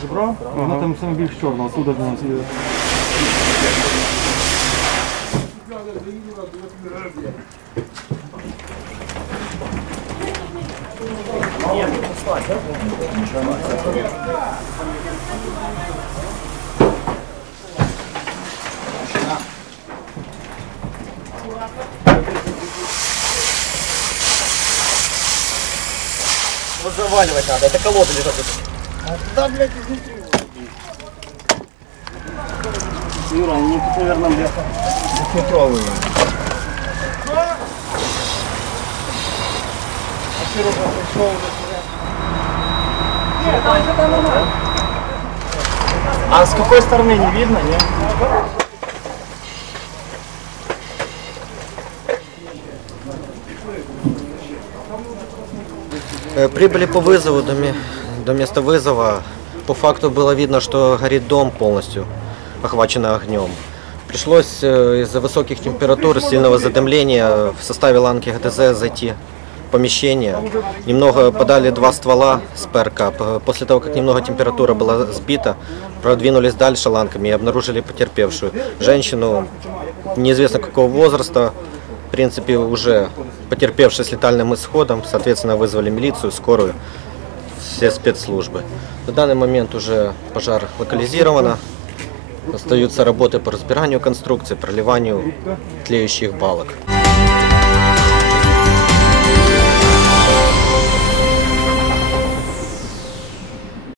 Зібрав, вона там саме більш чорна, отуда в нас. Вот заваливать надо, это колода лежат. Юра, они тут, наверное, бляха. Метровые. А с какой стороны не видно, нет? Прибыли по вызову до, до места вызова. По факту было видно, что горит дом полностью, охваченный огнем. Пришлось э, из-за высоких температур, сильного задымления в составе ланки ГТЗ зайти в помещение. Немного подали два ствола с ПРК. После того, как немного температура была сбита, продвинулись дальше ланками и обнаружили потерпевшую. Женщину неизвестно какого возраста, принципе, уже потерпевший с летальным исходом, соответственно, вызвали милицию, скорую, все спецслужбы. На данный момент уже пожар локализировано. Остаются работы по разбиранию конструкции, проливанию тлеющих балок.